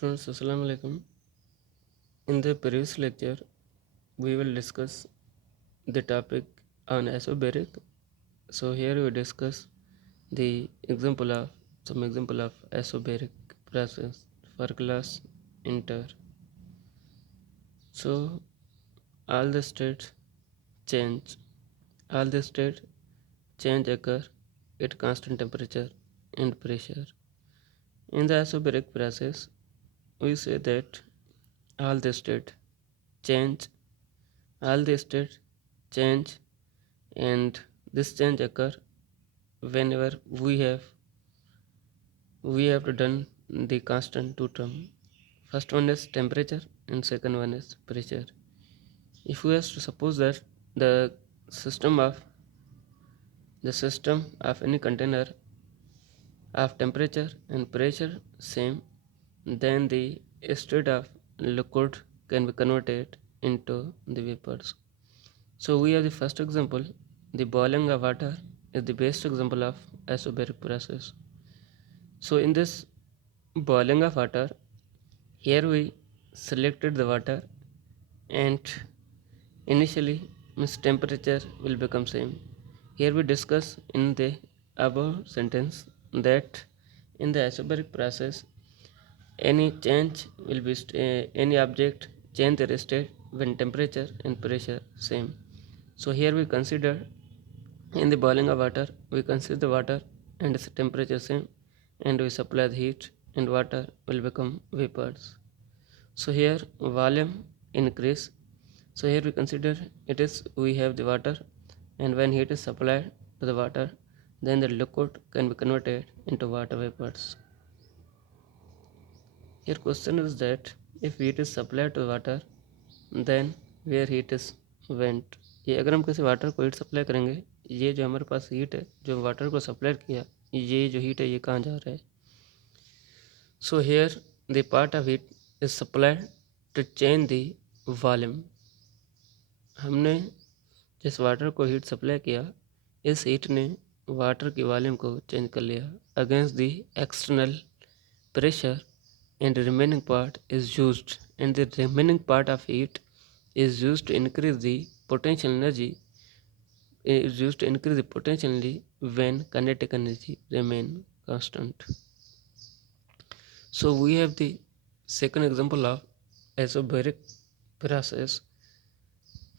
Students, Assalamu alaikum. In the previous lecture, we will discuss the topic on isobaric. So here we discuss the some example of isobaric process for class inter. So all the states change. All the states change occur at constant temperature and pressure. In the isobaric process, we say that all the state change all the states change, and this change occur whenever we have to done the constant two term. First one is temperature and second one is pressure. If we have to suppose that the system of any container of temperature and pressure same, then the state of liquid can be converted into the vapors. So we have the first example. The boiling of water is the best example of isobaric process. So in this boiling of water, here we selected the water, and initially means temperature will become same. Here we discuss in the above sentence that in the isobaric process any object change their state when temperature and pressure same. So here we consider in the boiling of water, we consider the water and its temperature same, and we supply the heat, and water will become vapors. So here volume increase. So here we consider we have the water, and when heat is supplied to the water, then the liquid can be converted into water vapors. Here question is that if heat is supplied to water, then where heat is went. ये अगर हम किसी water को heat supply करेंगे, ये जो हमारे पास heat है जो वाटर को सप्लाई किया, ये जो हीट है ये कहाँ जा रहा है. So here the part of heat is supplied to change the volume. हमने जिस वाटर को हीट सप्लाई किया, इस हीट ने वाटर की वॉल्यूम को चेंज कर लिया against the external pressure, and the remaining part is used, and the remaining part of heat is used to increase the potential energy when kinetic energy remain constant. So we have the second example of isobaric process.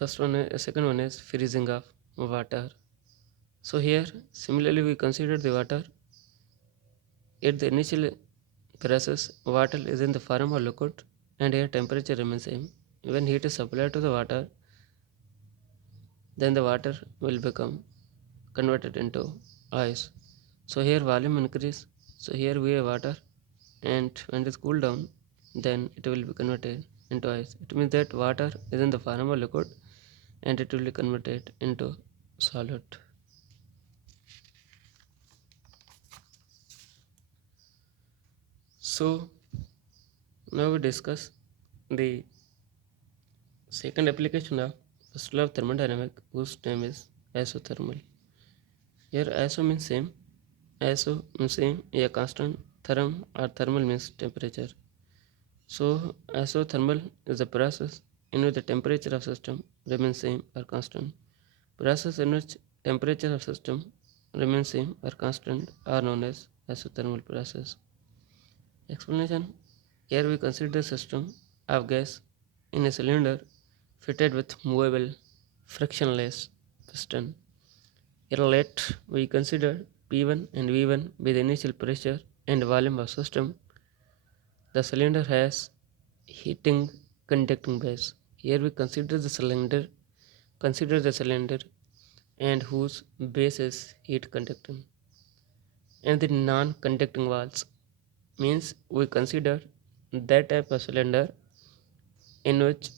Second one is freezing of water. So here similarly we consider the water at the initial process. Water is in the form of liquid, and here temperature remains same. When heat is supplied to the water, then the water will become converted into ice. So here volume increase. So here we have water, and when it is cooled down, then it will be converted into ice. It means that water is in the form of liquid, and it will be converted into solid. So now we discuss the second application of first law of thermodynamics, whose name is isothermal. Here iso means same, a constant, therm or thermal means temperature. So isothermal is a process in which the temperature of system remains same or constant. Process in which temperature of system remains same or constant are known as isothermal process. Explanation. Here we consider the system of gas in a cylinder fitted with movable frictionless piston. Here let we consider P1 and V1 be the initial pressure and volume of system. The cylinder has heating conducting base. Here we consider the cylinder and whose base is heat conducting, and the non-conducting walls means we consider that type of cylinder in which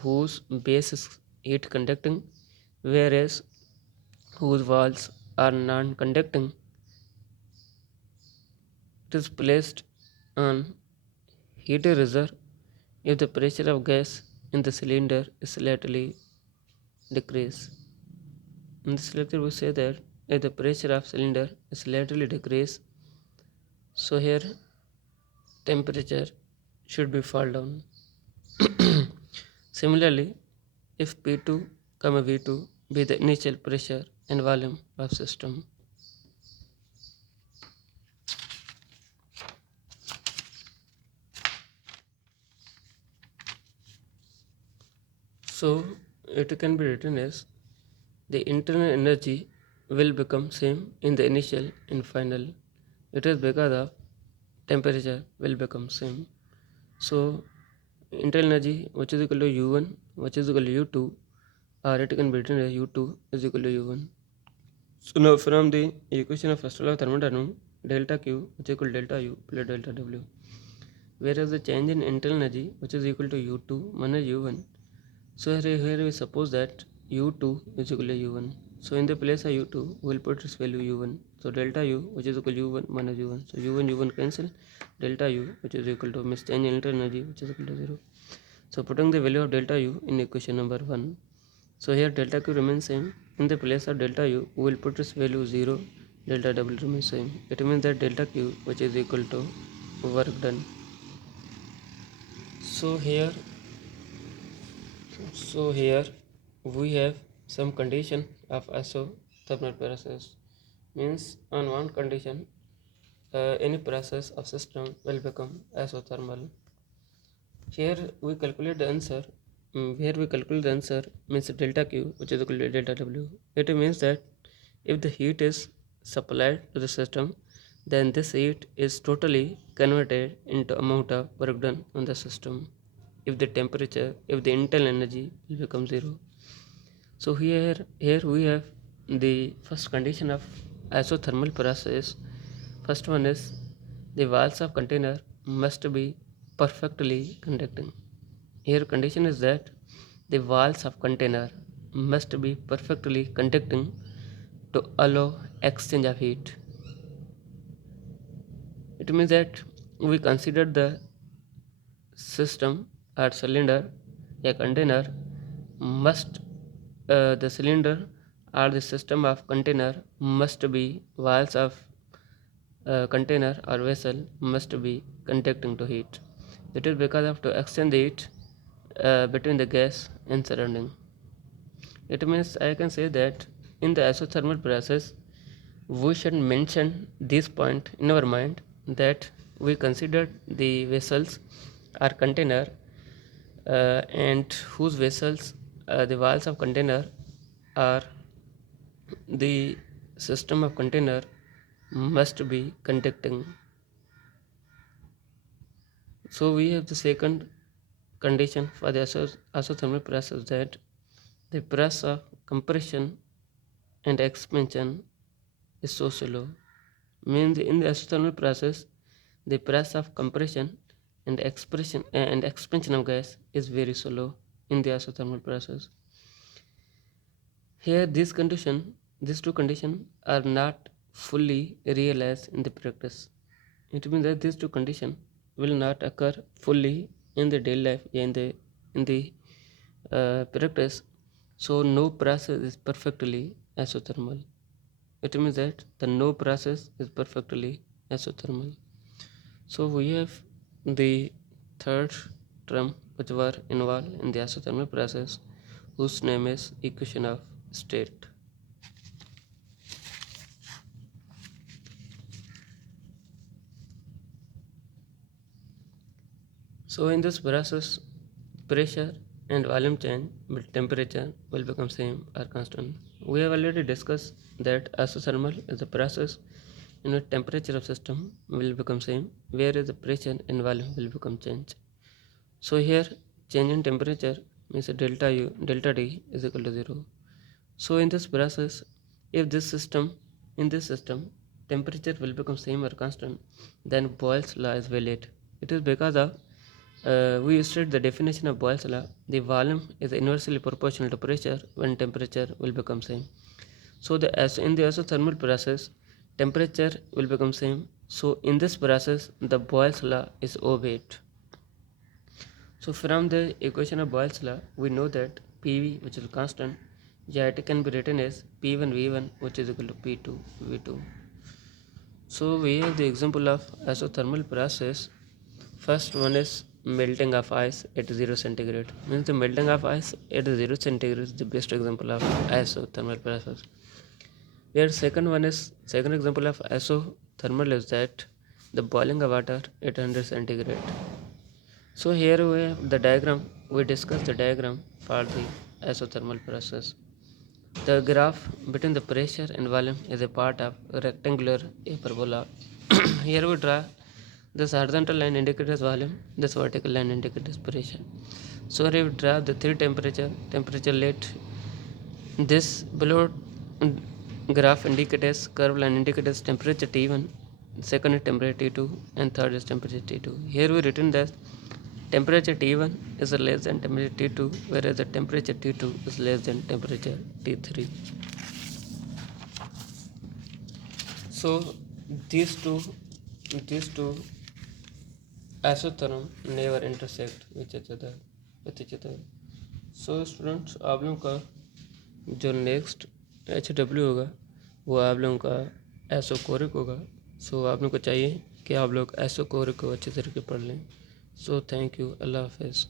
whose base is heat conducting, whereas whose walls are non-conducting. It is placed on heat reserve if the pressure of gas in the cylinder is slightly decreased. In this lecture we say that if the pressure of cylinder is slightly decreased, so here temperature should be fall down. Similarly, if P2, V2 be the initial pressure and volume of system. So it can be written as the internal energy will become same in the initial and final. It is because of temperature will become same. So internal energy which is equal to U1 which is equal to U2, or it can be written as U2 is equal to U1. So now from the equation of first law of thermodynamics, delta Q which is equal to delta U plus delta W, whereas the change in internal energy which is equal to U2 minus U1. So here we suppose that U2 is equal to U1. So in the place of U2 we will put its value U1. So delta U which is equal to U1 minus U1. So U1 U1 cancel, delta U which is equal to change in internal energy which is equal to 0. So putting the value of delta U in equation number 1. So here delta Q remains same. In the place of delta U we will put its value 0. Delta W remains same. It means that delta Q which is equal to work done. So here we have some condition of isothermal process. Means on one condition any process of system will become isothermal. Here we calculate the answer. Here we calculate the answer means delta Q which is equal to delta W. It means that if the heat is supplied to the system, then this heat is totally converted into amount of work done on the system. If the internal energy will become 0. So here we have the first condition of isothermal process. First one is the walls of container must be perfectly conducting. Here condition is that the walls of container must be perfectly conducting to allow exchange of heat. It means that we consider the system or cylinder, a container must the cylinder or the system of container must be walls of container or vessel must be conducting to heat. It is because of to exchange the heat between the gas and surrounding. It means I can say that in the isothermal process we should mention this point in our mind, that we consider the vessels or container and whose vessels the walls of container or the system of container must be conducting. So we have the second condition for the isothermal process, that the process of compression and expansion is so slow. Means in the isothermal process the process of compression and expansion of gas is very slow in the isothermal process. Here these two conditions are not fully realized in the practice. It means that these two conditions will not occur fully in the daily life, in the practice. So no process is perfectly isothermal. It means that the no process is perfectly isothermal. So we have the third term which were involved in the isothermal process, whose name is equation of state. So in this process, pressure and volume change but temperature will become same or constant. We have already discussed that isothermal is a process in which temperature of system will become same, whereas the pressure and volume will become change. So here change in temperature means delta U delta T is equal to 0. So in this process, if in this system temperature will become same or constant, then Boyle's law is valid. It is because of we state the definition of Boyle's law. The volume is inversely proportional to pressure when temperature will become same. So as in the isothermal process, temperature will become same. So in this process, the Boyle's law is obeyed. So from the equation of Boyle's law, we know that PV, which is constant, it can be written as P1 V1, which is equal to P2 V2. So we have the example of isothermal process. First one is melting of ice at 0 centigrade. Means the melting of ice at 0 centigrade is the best example of isothermal process. Where second example of isothermal is that the boiling of water at 100 centigrade. So here we have the diagram. We discuss the diagram for the isothermal process. The graph between the pressure and volume is a part of a rectangular parabola. Here we draw this horizontal line indicates volume, this vertical line indicates pressure. So here we draw the three temperature let this below graph indicates curve line indicates temperature T1, second is temperature T2, and third is temperature T2. Here we written that temperature T1 is less than temperature T2, whereas the temperature T2 is less than temperature T3. So these two isotherm never intersect with each other. So students, आप लोगों का जो next HW होगा वो आप लोगों का एसोकोरिक होगा. सो आप लोगों को चाहिए कि आप लोग एसोकोरिक को अच्छी तरीके पढ़ लें. So thank you. अल्लाह हाफिज़.